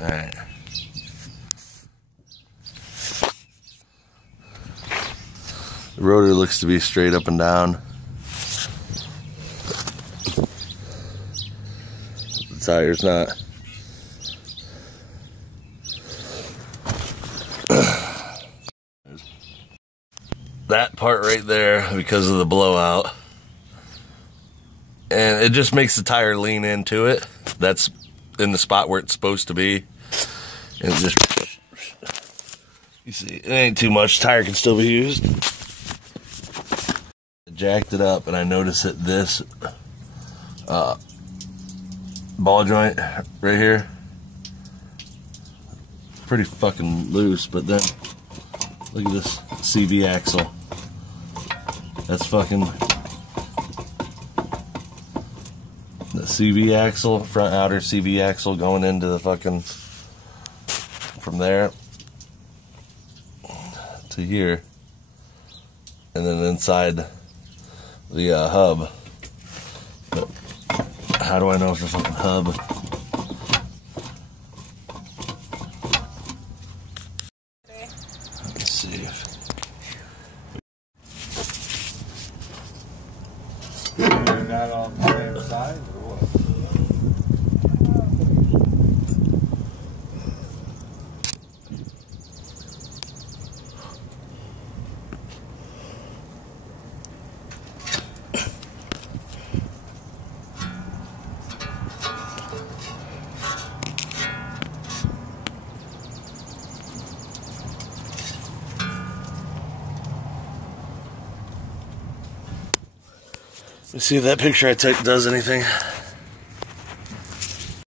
Alright. The rotor looks to be straight up and down. The tire's not. That part right there because of the blowout. And it just makes the tire lean into it. That's in the spot where it's supposed to be. And it just, you see, it ain't too much. Tire can still be used. I jacked it up and I noticed that this ball joint right here, pretty fucking loose, but then look at this CV axle. That's fucking the CV axle, front outer CV axle going into the fucking, from there to here, and then inside the hub. But how do I know if it's a fucking hub? Let's see if They're not on the same side or what? let's see if that picture I took does anything.